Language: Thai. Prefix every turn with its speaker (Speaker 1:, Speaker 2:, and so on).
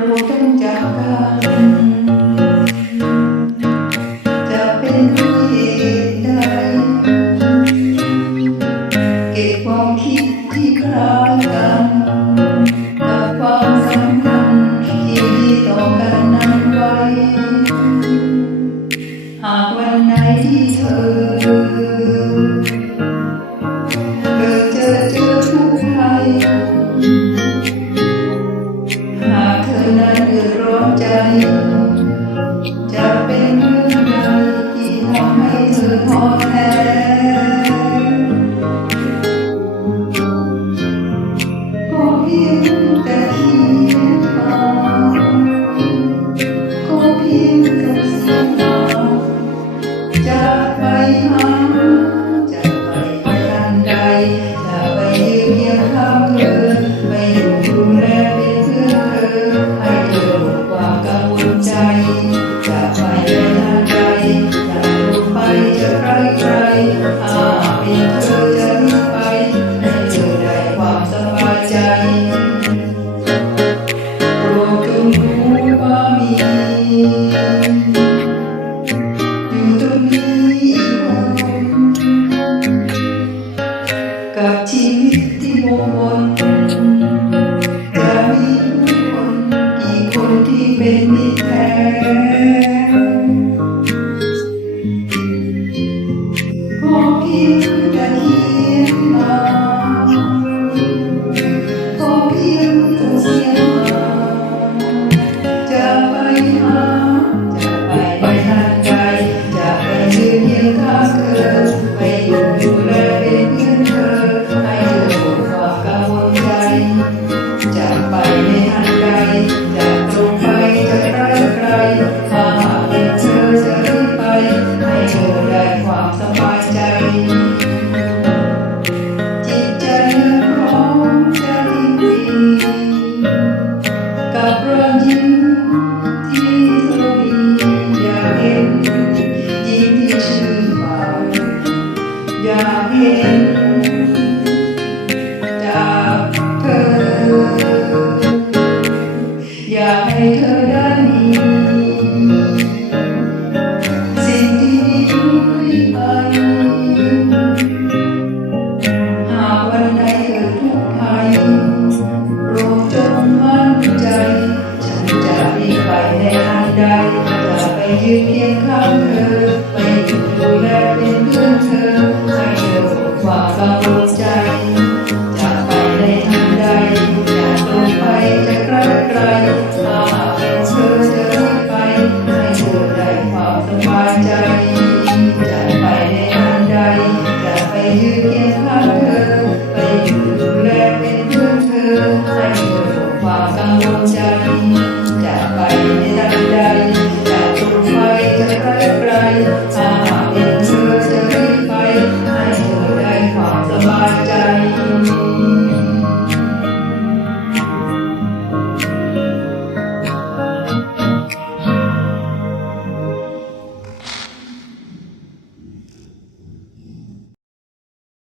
Speaker 1: mình một trong chợ เธอฉันไปให้เธอได้ความสบายใจโปรดจงรู้ว่ามีอยู่ตรงนี้คนกับชีวิตที่โมมนจะมีคนกี่คนที่เป็นมิตร ยืนเคียงข้างเธอไปอยู่ดูแลเป็นเพื่อนเธอให้เธอหมดความกังวลใจ